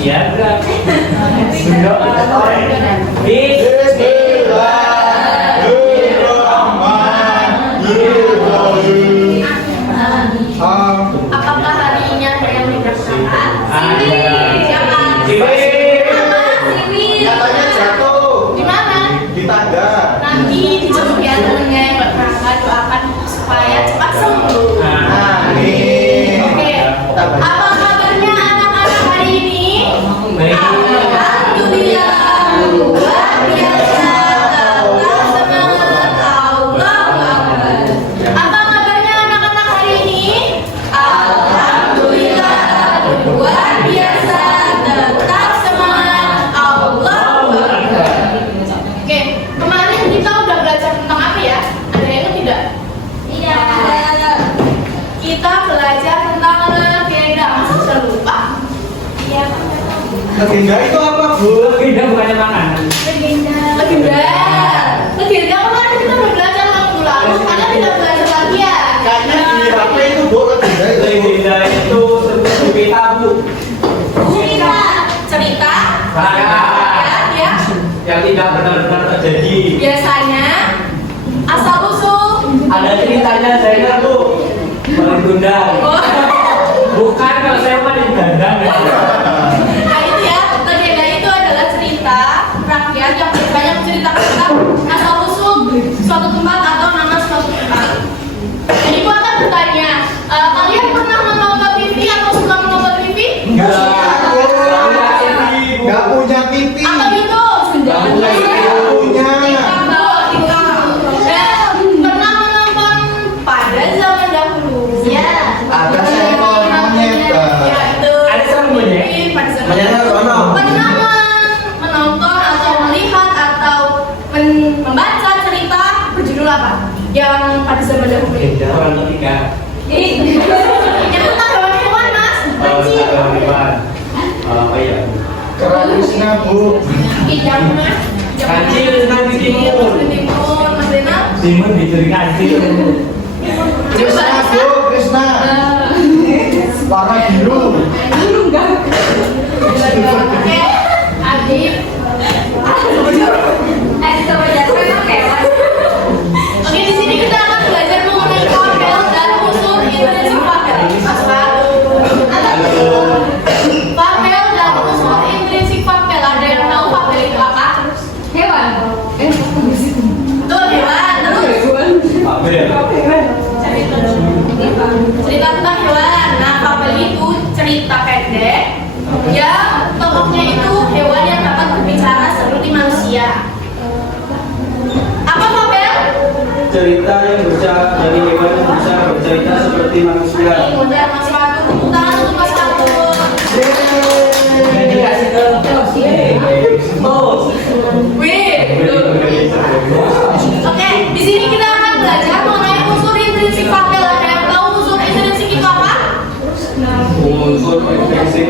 siap kan? Apakah hari ini ada yang berangkat? Siapa? Katanya jatuh. Di mana? Di tangga. Nanti dijemput ya temennya yang berangkat, doakan supaya cepat sembuh. Amin. Oke. Apa kabarnya anak-anak hari ini? Baik. Alhamdulillah. Luar biasa. Tetap semangat. Allahu Akbar. Apa kabarnya anak-anak hari ini? Alhamdulillah. Luar biasa. Tetap semangat. Allahu Akbar. Oke, kemarin kita udah belajar tentang apa ya? Ada yang ingat tidak? Iya. Kita belajar tentang legenda. Masa sudah lupa? Iya. Legenda itu apa, Bu? Kita bukannya makanan. Legenda. Legenda kemarin kita udah belajar waktu lalu. Kalian tidak belajar lagi ya? Kayaknya di HP itu, Bu, legenda itu. Legenda itu seperti tabu Cerita. Ya. yang tidak benar-benar terjadi. Biasanya asal usul. Ada ceritanya saya Bu. Paling Gundang. Oh. Bukan kalau saya mah di dandang. Nah itu ya, legenda itu adalah cerita rakyat yang banyak menceritakan tentang asal usul suatu tempat atau nama suatu tempat. Jadi gua akan bertanya, kalian pernah menonton TV atau suka menonton TV? Nggak punya pipi. Apa gitu? Nggak punya. Pernah menonton pada zaman dahulu? Ya. Ada seekor monyet. Ya itu. Ada seekor monyet? Pada zaman Monyetnya Rono. Pernah menonton atau melihat atau membaca cerita berjudul apa? Yang pada zaman dahulu. Orang ketiga. Yang tentang hewan-hewan mas. Kecil. Apa ya? Keralisnya, Bu. Kijang mas. Kancil nanti timur. Timur mas Rena. Timur dicuri kancil. Krishna, Bu, Krishna. Warna biru. Oke. Adib. Oke, di sini kita akan belajar mengenai tabel dan unsur intrinsi tabel. Tabel dan unsur intrinsik tabel. Ada yang tahu tabel itu apa? Hewan. Betul, hewan. Terus cerita tentang hewan. Nah, tabel itu cerita pendek. Ya, tokohnya itu hewan yang dapat berbicara seperti manusia. Apa tabel? Cerita yang bisa dari hewan yang bisa bercerita seperti manusia. Udah mas Ratu, tepuk tangan untuk mas Ratu. Dikasih ke Wih, oke, di sini kita akan belajar mengenai unsur intrinsik tabel. Ada yang tahu unsur intrinsik itu apa? unsur intrinsik.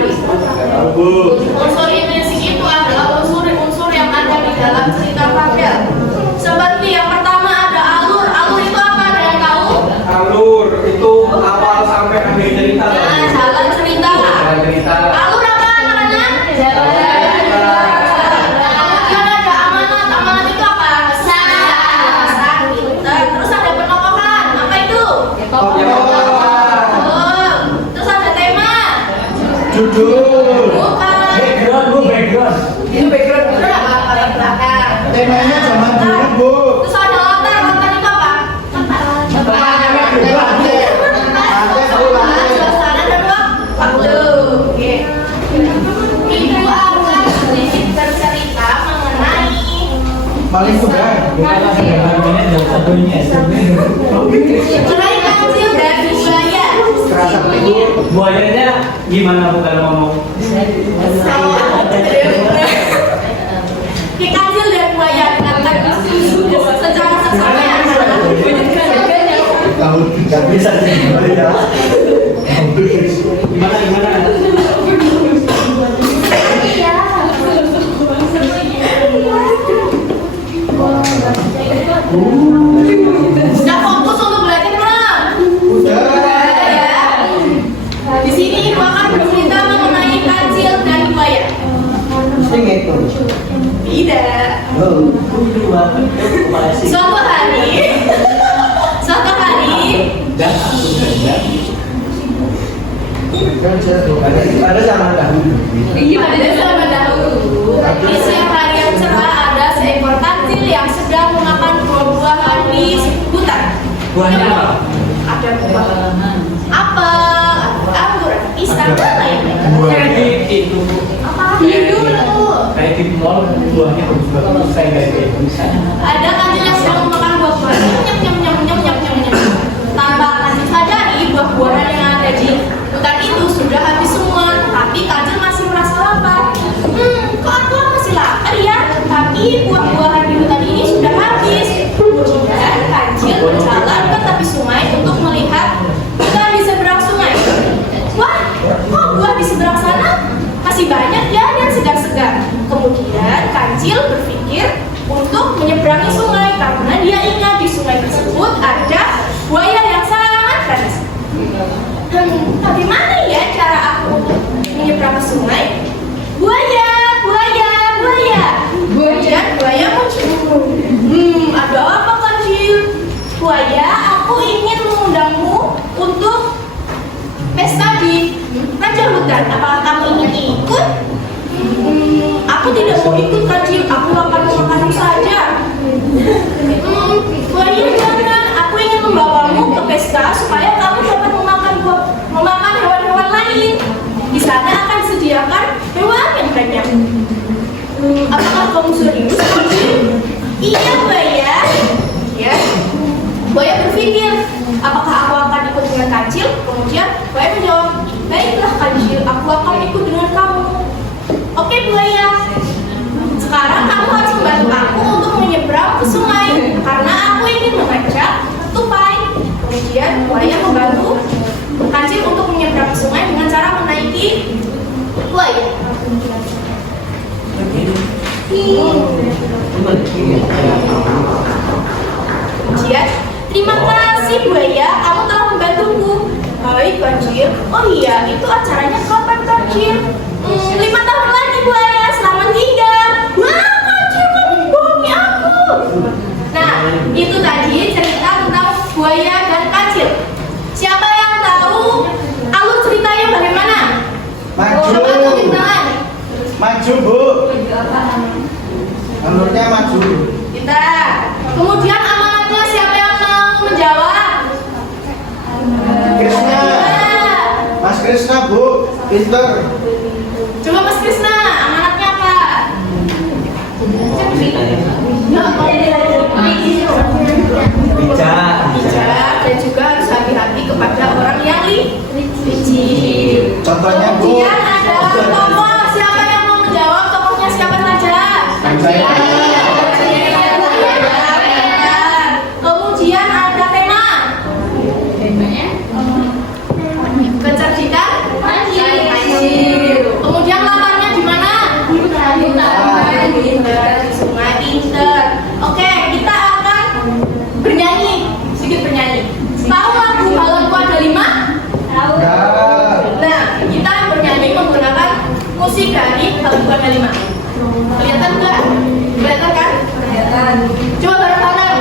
Unsur intrinsik itu adalah unsur-unsur yang ada di dalam cerita tabel. Seperti yang pertama ada alur. Alur itu apa? Ada yang tahu? Alur itu awal sampai akhir cerita. Nah, jalan cerita. Jalan cerita. Alur apa anak-anak? Jalan. Kemudian ada amanat. Amanat itu apa? Pesan. Terus ada penokohan. Apa itu? Oh. Terus ada tema. Judul. Bukan. Background Bu, background. Itu background itu apa? Latar belakang. Temanya zaman dulu, Bu. Terus ada latar. Latar itu apa? Suasana dan waktu. Oke. Ibu akan sedikit bercerita mengenai Paling mudah. mengenai kancil dan buaya. Kerasa Bu. Buayanya gimana Bu kalau ngomong? Oke, kancil dan buaya katakan secara seksama ya. Tahu tidak bisa sih. Gimana? Sudah fokus untuk belajar belum? Udah. Ya. Di sini ibu akan bercerita mengenai kancil dan buaya. Sing itu. Tidak. Oh. Suatu hari, Ada zaman dahulu. pada zaman dahulu, di siang hari yang cerah ada seekor kancil yang sedang memakan buah-buahan di hutan. Buahnya apa? Ada buah apel, anggur, pisang, apa ya? Kayak itu. Apa? Dulu. Kayak di mall buahnya bagus saya kayak gitu. Ada kancil yang sedang memakan buah-buahan. Nyam nyam nyam nyam nyam nyam nyam. Tanpa kancil sadari buah-buahan yang ada di hutan itu sudah habis semua, tapi kancil masih merasa lapar. Kok aku masih lapar ya? Tapi buah-buahan di hutan ini sudah habis. Kemudian kancil berjalan ke tepi sungai untuk melihat buah di seberang sungai. Wah, kok buah di seberang sana masih banyak ya dan segar-segar. Kemudian kancil berpikir untuk menyeberangi sungai karena dia ingat di sungai tersebut ada buaya yang sangat ganas. Bagaimana ya cara aku menyeberang ke sungai? Buaya, buaya, buaya. Kemudian buaya muncul. Ada apa kancil? Buaya, aku ingin mengundangmu untuk pesta di Raja Hutan. Apakah kamu ingin ikut? Aku tidak mau ikut kancil. Aku akan memakanmu saja. Buaya jangan. Aku ingin membawamu ke pesta supaya kamu dapat memakan hewan-hewan lain. Di sana akan disediakan hewan yang banyak. Apakah kamu serius? Iya, buaya. Ya. Buaya berpikir, apakah aku akan ikut dengan kancil? Kemudian buaya menjawab, baiklah kancil, aku akan ikut dengan kamu. Oke buaya. Sekarang kamu harus membantu aku untuk menyeberang ke sungai karena aku ingin mengajak tupai. Kemudian buaya membantu kancil untuk menyeberang ke sungai dengan cara menaiki buaya. Kemudian, terima kasih buaya, kamu telah membantuku. Baik kancil. Oh iya, itu acaranya kapan kancil? 5 tahun lagi buaya, selamat tinggal. Wah kancil, kamu bohongi aku. Nah, itu tadi cerita tentang buaya dan kancil. Siapa yang tahu alur ceritanya bagaimana? Maju. Coba tunjuk tangan. Maju, Bu. Alurnya maju. Kita. Kemudian amanatnya siapa yang mau menjawab? Krisna. Mas Krisna, Bu. Pinter. Coba Mas Krisna, amanatnya apa? Bijak dan juga harus hati-hati kepada orang yang licik. Contohnya, Bu. Kemudian ada tokoh, siapa yang mau menjawab? Tokohnya siapa saja? Kemudian ada tema. Kecerdikan Kancil. Kemudian latarnya di mana? Di Sungai Pinter. Oke, kita akan bernyanyi, sedikit bernyanyi. Tahu lagu Balonku Ada 5? Tahu. Nah, kita bernyanyi menggunakan musik dari Balonku Ada 5. Kelihatan nggak? Kelihatan kan? Kelihatan. Coba bareng-bareng.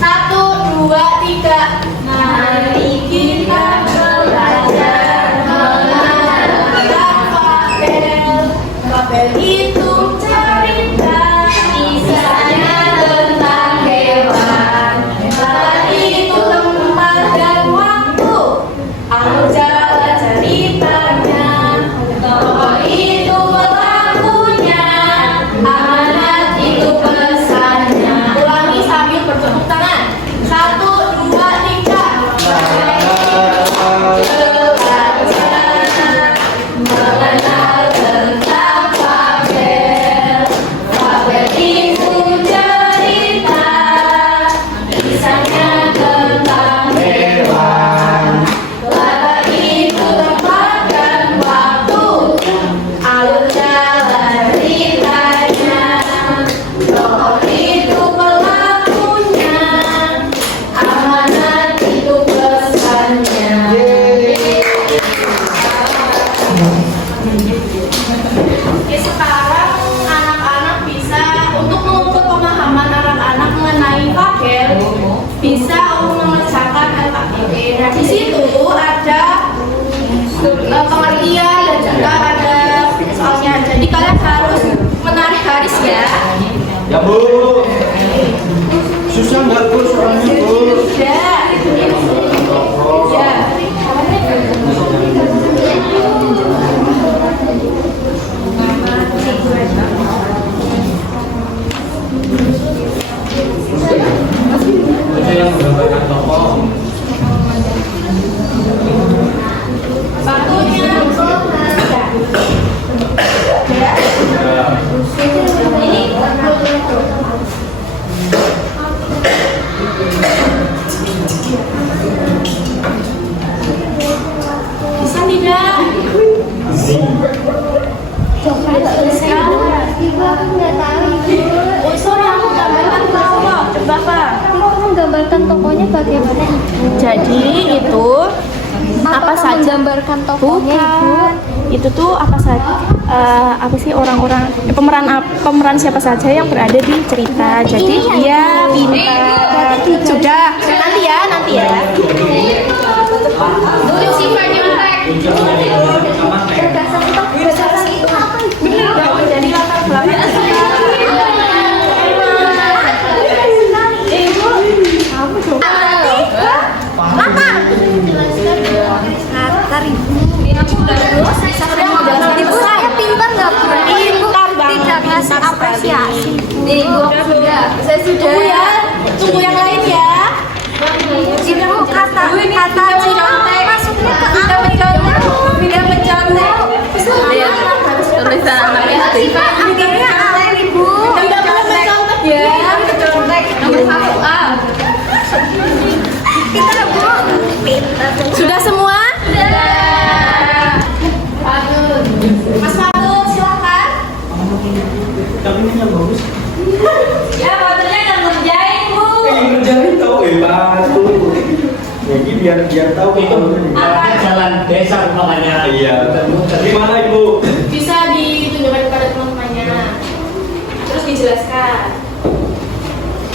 1, 2, 3. Mari kita belajar mengenalkan Fabel. Fabel itu cerita kisahnya tentang hewan. Tadi itu tempat dan waktu. Alur jalan ceritanya. Tokoh itu pelakunya. Amanat itu pesannya. Ulangi sambil bertepuk tangan. 1, 2, 3. Mengenal tentang Fabel. Fabel itu cerita kisahnya tentang hewan. Latar itu tempat dan waktu. Alur jalan ceritanya. Tokoh itu pelakunya. Amanat itu pesannya. Oke, sekarang mengerjakan LKPP. Nah, di situ ada pengertian dan juga ada soalnya. Jadi kalian harus menarik garis ya. Ya Bu. Susah nggak Bu soalnya Bu? Ya. Ya. Itu yang menggambarkan tokoh. Satunya Ya. ini bisa tidak? Unsur yang menggambarkan tokoh. Coba Pak. Menggambarkan tokohnya bagaimana Ibu? Jadi itu apa saja menggambarkan tokohnya Ibu? bukan itu tuh apa saja apa sih orang-orang pemeran siapa saja yang berada di cerita. Jadi dia pintar. Sudah nanti ya. Berdasarkan itu apa Ibu? Benar dong, menjadi latar belakang Latar Ibu. Ibu saya pintar nggak Bu? Pintar banget. Tidak ngasih apresiasi. Saya sudah ya. Tunggu yang lain ya. Ibu kata Cirontek masuknya ke apa? Tidak mencontek. Tulisan anak SD. Akhirnya apa Ibu? Tidak boleh mencontek ya. Mencontek. Nomor 1A. Pintar Bu. Pintar. Sudah semua? Mas Fatut, silakan. Tapi ini yang bagus. Ya, Fatutnya yang ngerjain, Bu. Yang ngerjain tahu Batu. Jadi biar tahu itu jalan desa umpamanya. Iya. Gimana Ibu? Bisa ditunjukkan kepada teman-temannya. Terus dijelaskan.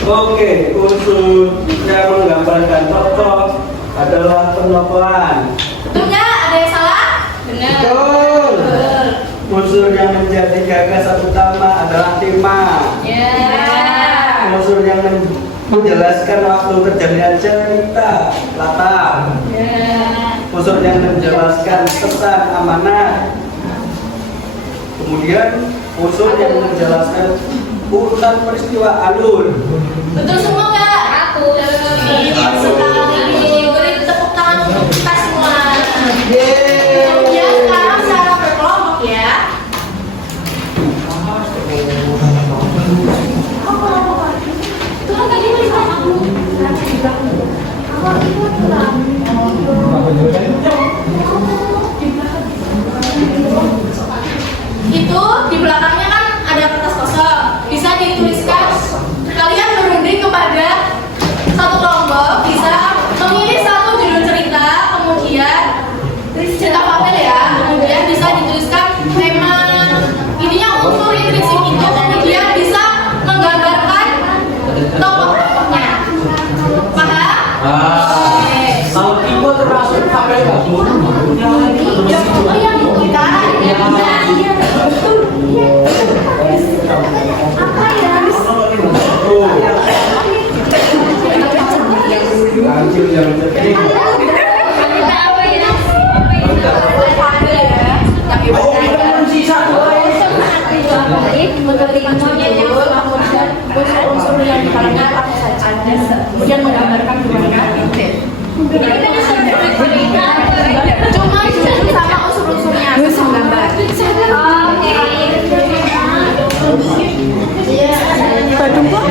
Oke, unsur yang menggambarkan tokoh adalah penokohan. Betul nggak? Ada yang salah? Benar. Betul. Unsur yang menjadi gagasan utama adalah tema. Ya. Unsur yang menjelaskan waktu terjadinya cerita, latar. Ya. Unsur yang menjelaskan pesan amanah. Kemudian unsur yang menjelaskan urutan peristiwa alur. Betul semua nggak? Aku. Pintar sekali. Beri tepuk tangan untuk kita semua. Kemudian sekarang secara berkelompok ya. Itu kan tadi tulisan aku. Itu di belakangnya kan ada kertas kosong. Bisa dituliskan. Kalian berunding kepada satu kelompok, bisa memilih satu judul cerita, kemudian cerita fabel ya, kemudian bisa dituliskan tema ininya unsur intrinsik itu, kemudian bisa menggambarkan tokoh-tokohnya. Paham? Oke. Kalau Ibu termasuk sampai nggak Bu? Ya, oh yang bukan. Apa ya? Lanjut yang penting. Oh, kita masih satu lagi. Unsur yang dikalahkan apa saja, kemudian menggambarkan gimana. Cuma judul sama unsur-unsurnya harus menggambar. Badung kok?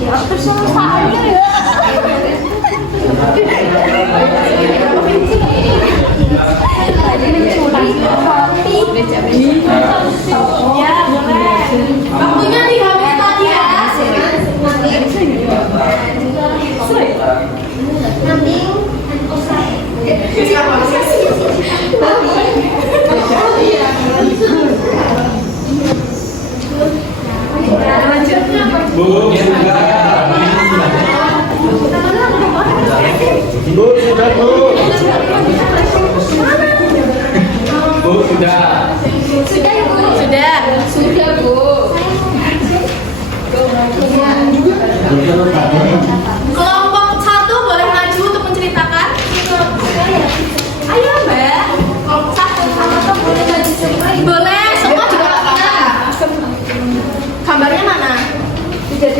Ya, terserah soalnya ya. Ya, boleh. Waktunya 3 menit lagi ya. Bu, sudah.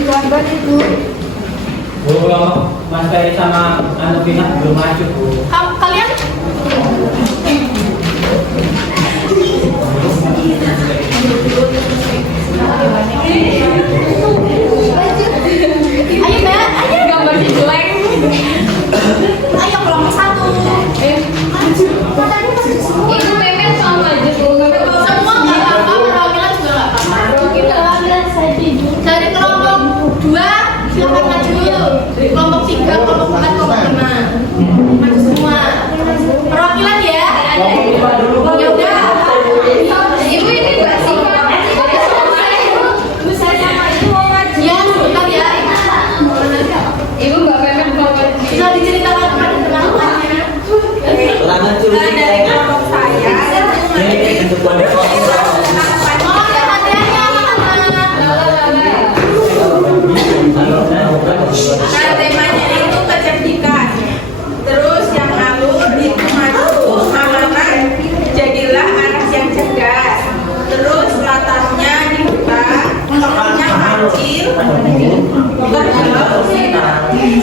Bu, kalau Mas Ferry sama Anu Vina belum maju, Bu. Kalian? Ayo Mbak, ayo gambar di blank. Ayo kelompok 1. Itu Memet sama aja Bu. Semua nggak apa-apa, perwakilan juga nggak apa-apa. Dari kelompok 2 silakan maju. Kelompok 3, kelompok 4, kelompok 5. Maju semua. Perwakilan ya. Ya udah. Ibu ini Mbak Siva. Ibu saya sama Ibu mau maju. Ya, sebentar ya. Ibu Mbak Memet mau maju. Bisa diceritakan kepada teman-temannya. Langan curi. Dari kelompok saya. Oh, ya hadiahnya anak-anak. Nah, temanya itu kecerdikan. Terus yang alur itu maju, amanah, jadilah anak yang cerdas. Terus latarnya di hutan, tokohnya kecil,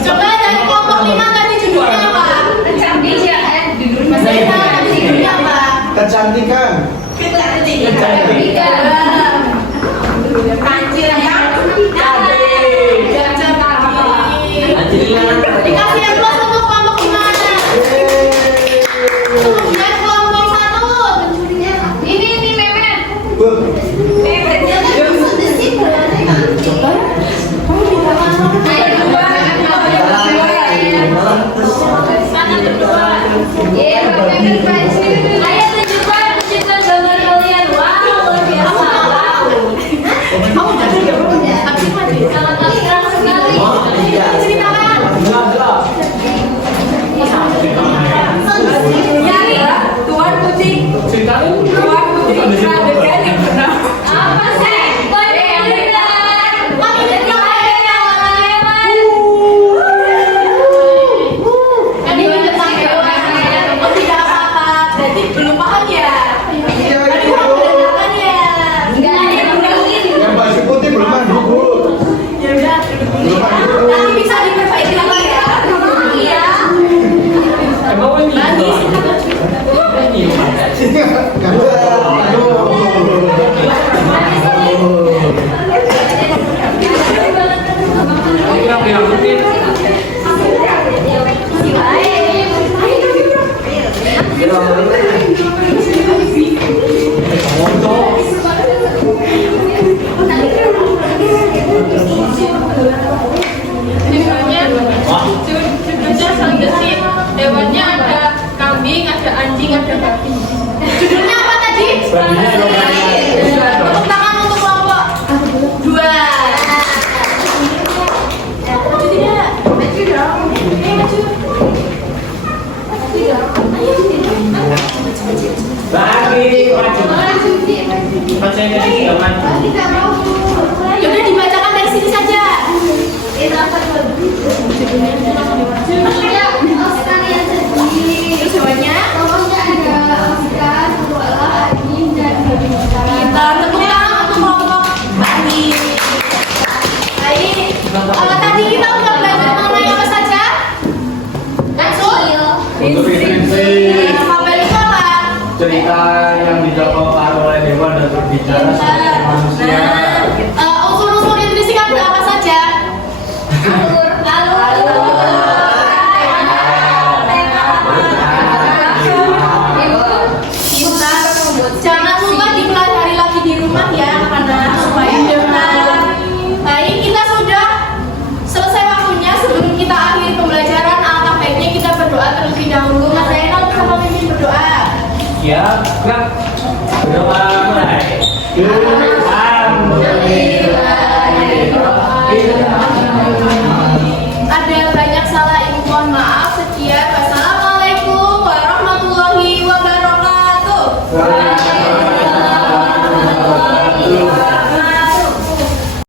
Coba dari kelompok 5 tadi judulnya apa? Cantik ya, judul Mas Eka tadi judulnya apa? Kecantikan. Kecantikan. kancilnya Gajah kaki. Dikasih aplaus untuk kelompok 5. Kemudian kelompok 1. Ini Memet. Bu, Ayo dua. Mana berdua? Iya, Mbak Memet maju. Ayo tunjukkan gambar kalian. Wow, luar biasa. Kamu udah habis mati. Sangat keren sekali. Ceritakan. nyari Tuan Putri Pradegan yang bernama Apa sih? Kan ini tentang hewan. Oh tidak apa-apa. Berarti belum paham ya? iya Tadi itu. kamu bedakan ya. Enggak ada yang berangin. Yang baju putih belum maju, Bu. Ya udah, duduk dulu ya. Nanti bisa diperbaiki lagi ya. Iya. Emang ini? Nanti silakan. Sini, Judulnya saling gesit. Hewannya ada kambing, ada anjing, ada babi. Judulnya apa tadi? Tepuk tangan untuk kelompok 2. Maju tidak? Maju dong. Maju. Lagi maju. Percaya diri nggak maju. Ya udah dibacakan dari sini saja. Terus hewannya? Kita tepuk tangan untuk kelompok Bani. Baik. Tadi kita udah belajar mengenai apa saja? Langsung. Untuk prinsip Fabel itu apa? cerita yang didapat oleh hewan dan berbicara seperti manusia. Unsur-unsur intrinsik ada apa saja? Jangan lupa dipelajari lagi di rumah ya anak-anak supaya benar. Baik, kita sudah selesai waktunya. Sebelum kita akhiri pembelajaran, alangkah baiknya kita berdoa terlebih dahulu. Mas Zainal bisa memimpin berdoa. Ya, gerak